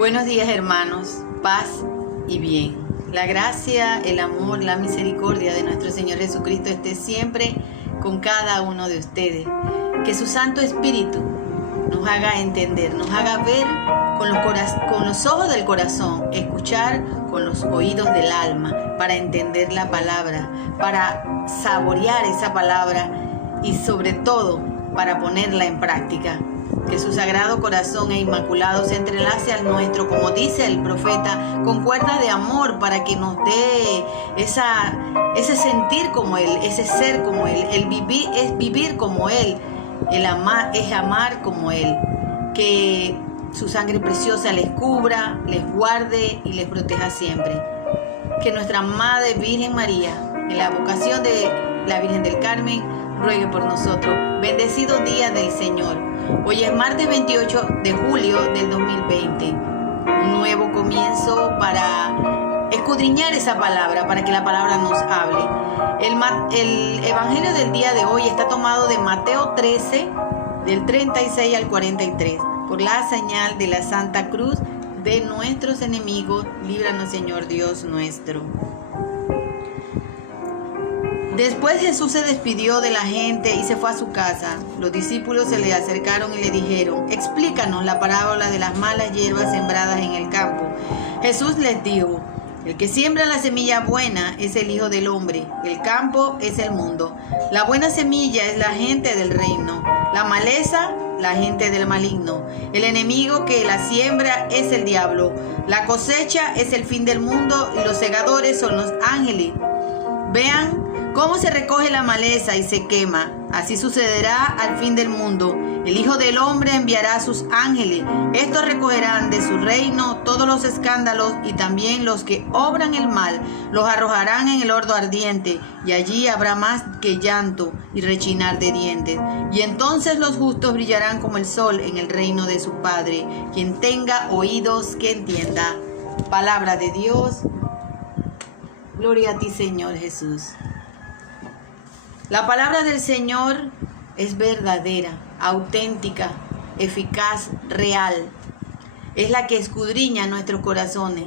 Buenos días, hermanos, paz y bien. La gracia, el amor, la misericordia de nuestro Señor Jesucristo esté siempre con cada uno de ustedes. Que su Santo Espíritu nos haga entender, nos haga ver con los ojos del corazón, escuchar con los oídos del alma, para entender la palabra, para saborear esa palabra y sobre todo para ponerla en práctica. Que su sagrado corazón e inmaculado se entrelace al nuestro, como dice el profeta, con cuerdas de amor, para que nos dé ese sentir como Él, ese ser como Él. El vivir es vivir como Él, el amar es amar como Él. Que su sangre preciosa les cubra, les guarde y les proteja siempre. Que nuestra Madre Virgen María, en la vocación de la Virgen del Carmen, ruegue por nosotros. Bendecido día del Señor. Hoy es martes 28 de julio del 2020. Un nuevo comienzo para escudriñar esa palabra, para que la palabra nos hable. El evangelio del día de hoy está tomado de Mateo 13, del 36 al 43. Por la señal de la Santa Cruz de nuestros enemigos, líbranos, Señor Dios nuestro. Después Jesús se despidió de la gente y se fue a su casa. Los discípulos se le acercaron y le dijeron: explícanos la parábola de las malas hierbas sembradas en el campo. Jesús les dijo: el que siembra la semilla buena es el Hijo del Hombre. El campo es el mundo. La buena semilla es la gente del reino. La maleza, la gente del maligno. El enemigo que la siembra es el diablo. La cosecha es el fin del mundo y los segadores son los ángeles. Vean cómo se recoge la maleza y se quema. Así sucederá al fin del mundo. El Hijo del Hombre enviará a sus ángeles. Estos recogerán de su reino todos los escándalos y también los que obran el mal. Los arrojarán en el horno ardiente, y allí habrá más que llanto y rechinar de dientes. Y entonces los justos brillarán como el sol en el reino de su Padre. Quien tenga oídos, que entienda. Palabra de Dios. Gloria a ti, Señor Jesús. La palabra del Señor es verdadera, auténtica, eficaz, real. Es la que escudriña nuestros corazones.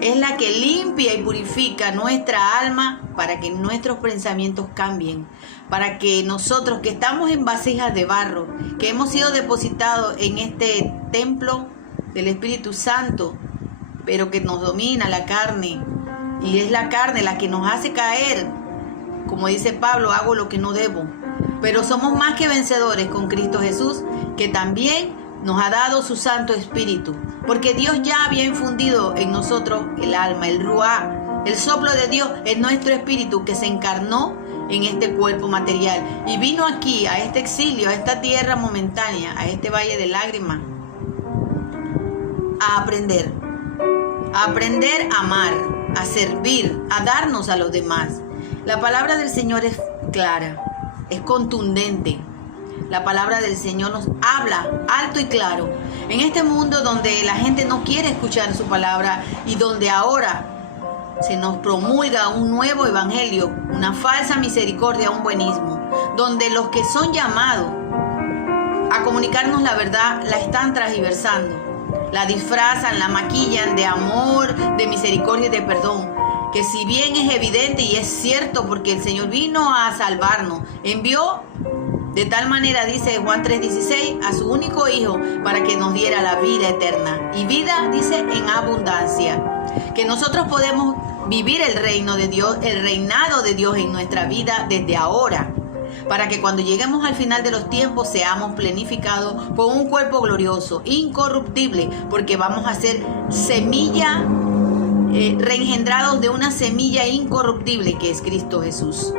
Es la que limpia y purifica nuestra alma para que nuestros pensamientos cambien. Para que nosotros que estamos en vasijas de barro, que hemos sido depositados en este templo del Espíritu Santo, pero que nos domina la carne, y es la carne la que nos hace caer. Como dice Pablo, hago lo que no debo. Pero somos más que vencedores con Cristo Jesús, que también nos ha dado su Santo Espíritu. Porque Dios ya había infundido en nosotros el alma, el ruá, el soplo de Dios en nuestro espíritu, que se encarnó en este cuerpo material. Y vino aquí, a este exilio, a esta tierra momentánea, a este valle de lágrimas, a aprender a amar, a servir, a darnos a los demás. La palabra del Señor es clara, es contundente. La palabra del Señor nos habla alto y claro. En este mundo donde la gente no quiere escuchar su palabra y donde ahora se nos promulga un nuevo evangelio, una falsa misericordia, un buenismo, donde los que son llamados a comunicarnos la verdad la están transversando, la disfrazan, la maquillan de amor, de misericordia y de perdón. Que si bien es evidente y es cierto, porque el Señor vino a salvarnos, envió de tal manera, dice Juan 3:16, a su único Hijo para que nos diera la vida eterna. Y vida, dice, en abundancia. Que nosotros podemos vivir el reino de Dios, el reinado de Dios en nuestra vida desde ahora, para que cuando lleguemos al final de los tiempos seamos plenificados con un cuerpo glorioso, incorruptible, porque vamos a ser semilla, reengendrados de una semilla incorruptible que es Cristo Jesús.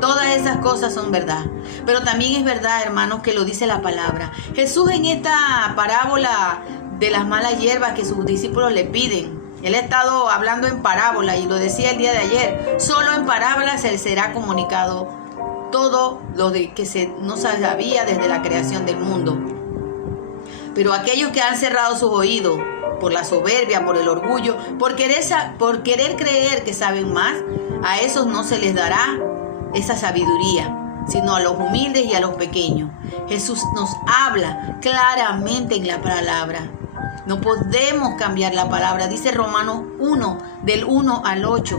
Todas esas cosas son verdad, pero también es verdad, hermanos, que lo dice la palabra. Jesús, en esta parábola de las malas hierbas que sus discípulos le piden, Él ha estado hablando en parábola, y lo decía el día de ayer: solo en parábolas se será comunicado todo lo que no se sabía desde la creación del mundo. Pero aquellos que han cerrado sus oídos por la soberbia, por el orgullo, por querer creer que saben más, a esos no se les dará esa sabiduría, sino a los humildes y a los pequeños. Jesús nos habla claramente en la palabra. No podemos cambiar la palabra. Dice Romanos 1, del 1 al 8.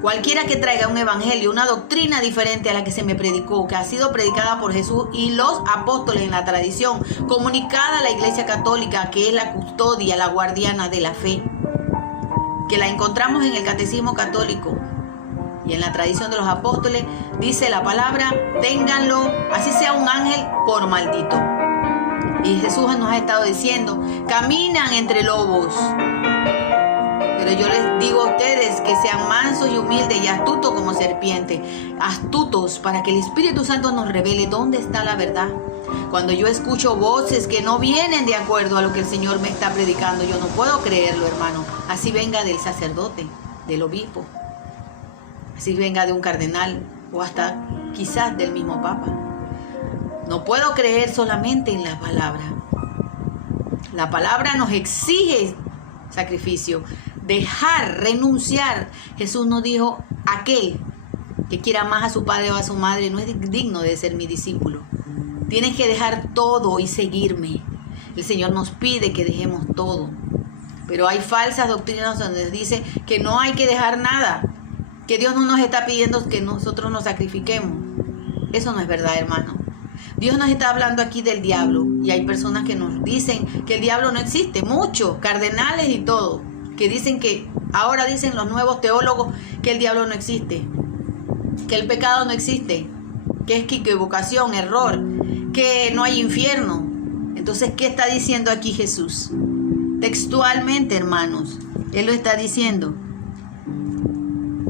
Cualquiera que traiga un evangelio, una doctrina diferente a la que se me predicó, que ha sido predicada por Jesús y los apóstoles en la tradición, comunicada a la Iglesia Católica, que es la custodia, la guardiana de la fe, que la encontramos en el Catecismo Católico y en la tradición de los apóstoles, dice la palabra, ténganlo, así sea un ángel, por maldito. Y Jesús nos ha estado diciendo, caminan entre lobos. Pero yo les digo a ustedes que sean mansos y humildes y astutos como serpientes. Astutos para que el Espíritu Santo nos revele dónde está la verdad. Cuando yo escucho voces que no vienen de acuerdo a lo que el Señor me está predicando, yo no puedo creerlo, hermano. Así venga del sacerdote, del obispo, así venga de un cardenal o hasta quizás del mismo papa. No puedo creer solamente en la palabra. La palabra nos exige sacrificio, dejar, renunciar. Jesús nos dijo, aquel que quiera más a su padre o a su madre no es digno de ser mi discípulo. Tienes que dejar todo y seguirme. El Señor nos pide que dejemos todo. Pero hay falsas doctrinas donde dice que no hay que dejar nada, que Dios no nos está pidiendo que nosotros nos sacrifiquemos. Eso no es verdad, hermano. Dios nos está hablando aquí del diablo y hay personas que nos dicen que el diablo no existe, muchos, cardenales y todo, que dicen que, ahora dicen los nuevos teólogos que el diablo no existe, que el pecado no existe, que es equivocación, error, que no hay infierno. Entonces, ¿qué está diciendo aquí Jesús? Textualmente, hermanos, Él lo está diciendo.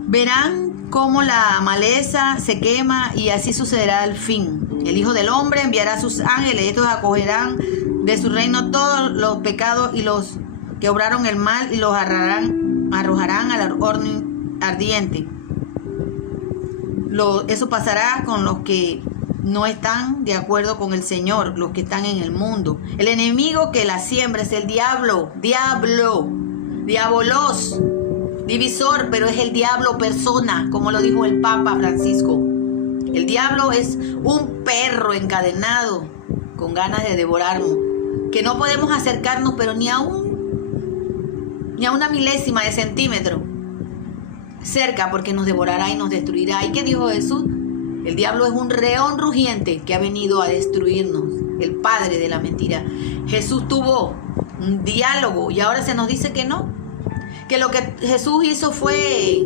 Verán cómo la maleza se quema y así sucederá al fin. El Hijo del Hombre enviará a sus ángeles, estos acogerán de su reino todos los pecados y los que obraron el mal y los arrojarán al horno ardiente. Eso pasará con los que no están de acuerdo con el Señor, los que están en el mundo. El enemigo que la siembra es el diablo, diabolos, divisor, pero es el diablo persona, como lo dijo el Papa Francisco. El diablo es un perro encadenado con ganas de devorarnos, que no podemos acercarnos, pero ni a una milésima de centímetro cerca, porque nos devorará y nos destruirá. ¿Y qué dijo Jesús? El diablo es un león rugiente que ha venido a destruirnos, el padre de la mentira. Jesús tuvo un diálogo y ahora se nos dice que no, que lo que Jesús hizo fue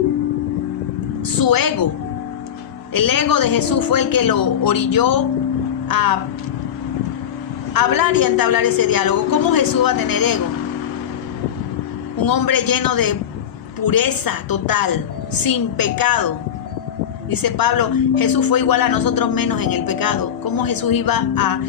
su ego. El ego de Jesús fue el que lo orilló a hablar y a entablar ese diálogo. ¿Cómo Jesús va a tener ego? Un hombre lleno de pureza total, sin pecado. Dice Pablo, Jesús fue igual a nosotros menos en el pecado. ¿Cómo Jesús iba a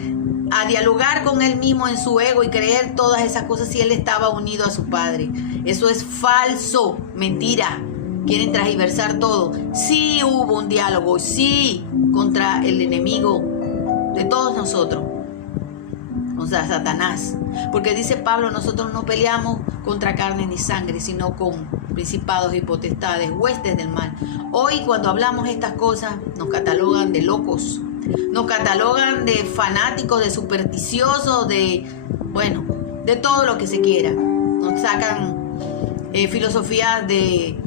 dialogar con él mismo en su ego y creer todas esas cosas si él estaba unido a su Padre? Eso es falso, mentira. Quieren transversar todo. Sí hubo un diálogo, sí, contra el enemigo de todos nosotros, o sea, Satanás. Porque dice Pablo, nosotros no peleamos contra carne ni sangre, sino con principados y potestades, huestes del mal. Hoy cuando hablamos estas cosas nos catalogan de locos, nos catalogan de fanáticos, de supersticiosos, de todo lo que se quiera. Nos sacan filosofías de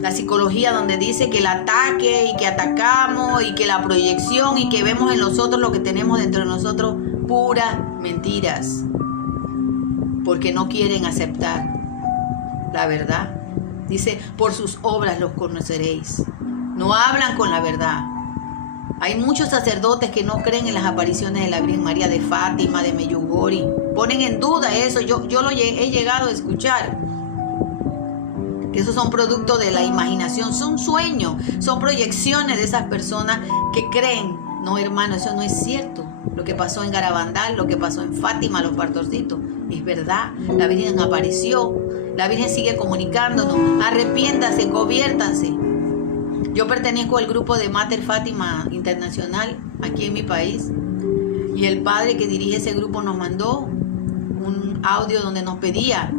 la psicología donde dice que el ataque y que atacamos y que la proyección y que vemos en los otros lo que tenemos dentro de nosotros, puras mentiras, porque no quieren aceptar la verdad. Dice, por sus obras los conoceréis. No hablan con la verdad. Hay muchos sacerdotes que no creen en las apariciones de la Virgen María de Fátima, de Medjugorje. Ponen en duda eso. Yo lo he llegado a escuchar. Que esos son productos de la imaginación, son sueños, son proyecciones de esas personas que creen. No, hermano, eso no es cierto. Lo que pasó en Garabandal, lo que pasó en Fátima, los pastorcitos, es verdad. La Virgen apareció, la Virgen sigue comunicándonos. Arrepiéntanse, conviértanse. Yo pertenezco al grupo de Mater Fátima Internacional aquí en mi país y el padre que dirige ese grupo nos mandó un audio donde nos pedía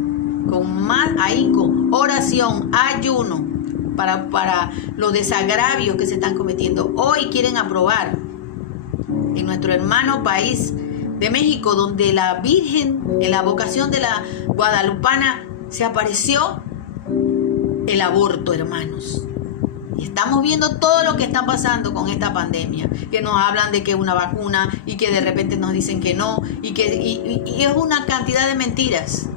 con más ahínco, oración, ayuno para los desagravios que se están cometiendo. Hoy quieren aprobar en nuestro hermano país de México, donde la Virgen, en la vocación de la guadalupana, se apareció el aborto, hermanos. Y estamos viendo todo lo que está pasando con esta pandemia, que nos hablan de que una vacuna y que de repente nos dicen que no, y es una cantidad de mentiras.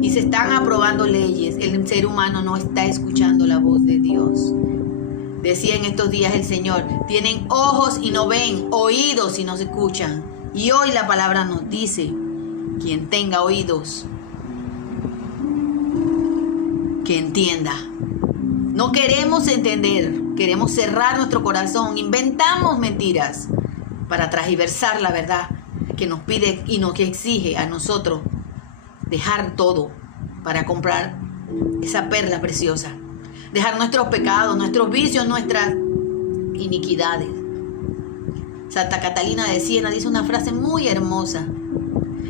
Y se están aprobando leyes. El ser humano no está escuchando la voz de Dios. Decía en estos días el Señor, tienen ojos y no ven, oídos y no se escuchan. Y hoy la palabra nos dice, quien tenga oídos, que entienda. No queremos entender, queremos cerrar nuestro corazón, inventamos mentiras para transversar la verdad que nos pide y nos exige a nosotros dejar todo para comprar esa perla preciosa. Dejar nuestros pecados, nuestros vicios, nuestras iniquidades. Santa Catalina de Siena dice una frase muy hermosa,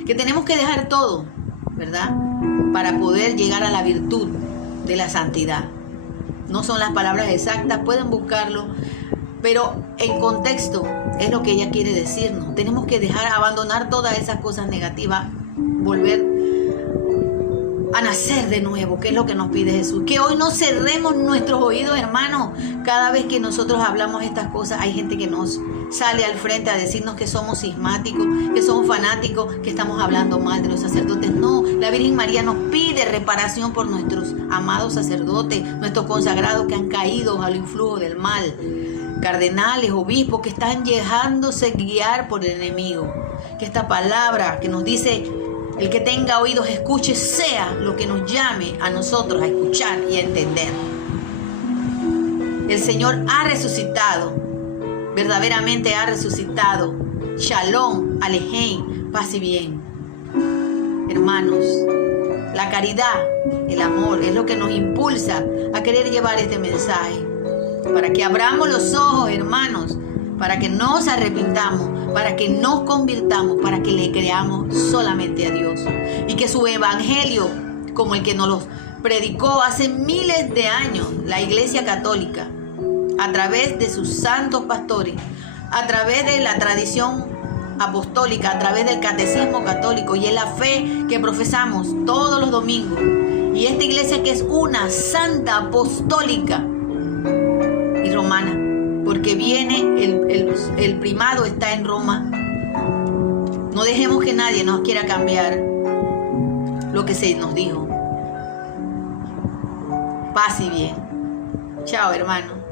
que tenemos que dejar todo, ¿verdad? Para poder llegar a la virtud de la santidad. No son las palabras exactas, pueden buscarlo, pero en contexto es lo que ella quiere decirnos. Tenemos que abandonar todas esas cosas negativas, volver a nacer de nuevo, que es lo que nos pide Jesús. Que hoy no cerremos nuestros oídos, hermanos. Cada vez que nosotros hablamos estas cosas, hay gente que nos sale al frente a decirnos que somos cismáticos, que somos fanáticos, que estamos hablando mal de los sacerdotes. No, la Virgen María nos pide reparación por nuestros amados sacerdotes, nuestros consagrados que han caído al influjo del mal, cardenales, obispos que están dejándose guiar por el enemigo. Que esta palabra que nos dice, el que tenga oídos escuche, sea lo que nos llame a nosotros a escuchar y a entender. El Señor ha resucitado, verdaderamente ha resucitado. Shalom, Alejem, paz y bien. Hermanos, la caridad, el amor es lo que nos impulsa a querer llevar este mensaje. Para que abramos los ojos, hermanos, para que nos arrepintamos, para que nos convirtamos, para que le creamos solamente a Dios. Y que su evangelio, como el que nos lo predicó hace miles de años la Iglesia Católica, a través de sus santos pastores, a través de la tradición apostólica, a través del catecismo católico y en la fe que profesamos todos los domingos. Y esta iglesia que es una santa apostólica y romana, porque viene, el primado está en Roma. No dejemos que nadie nos quiera cambiar lo que se nos dijo. Paz y bien. Chao, hermano.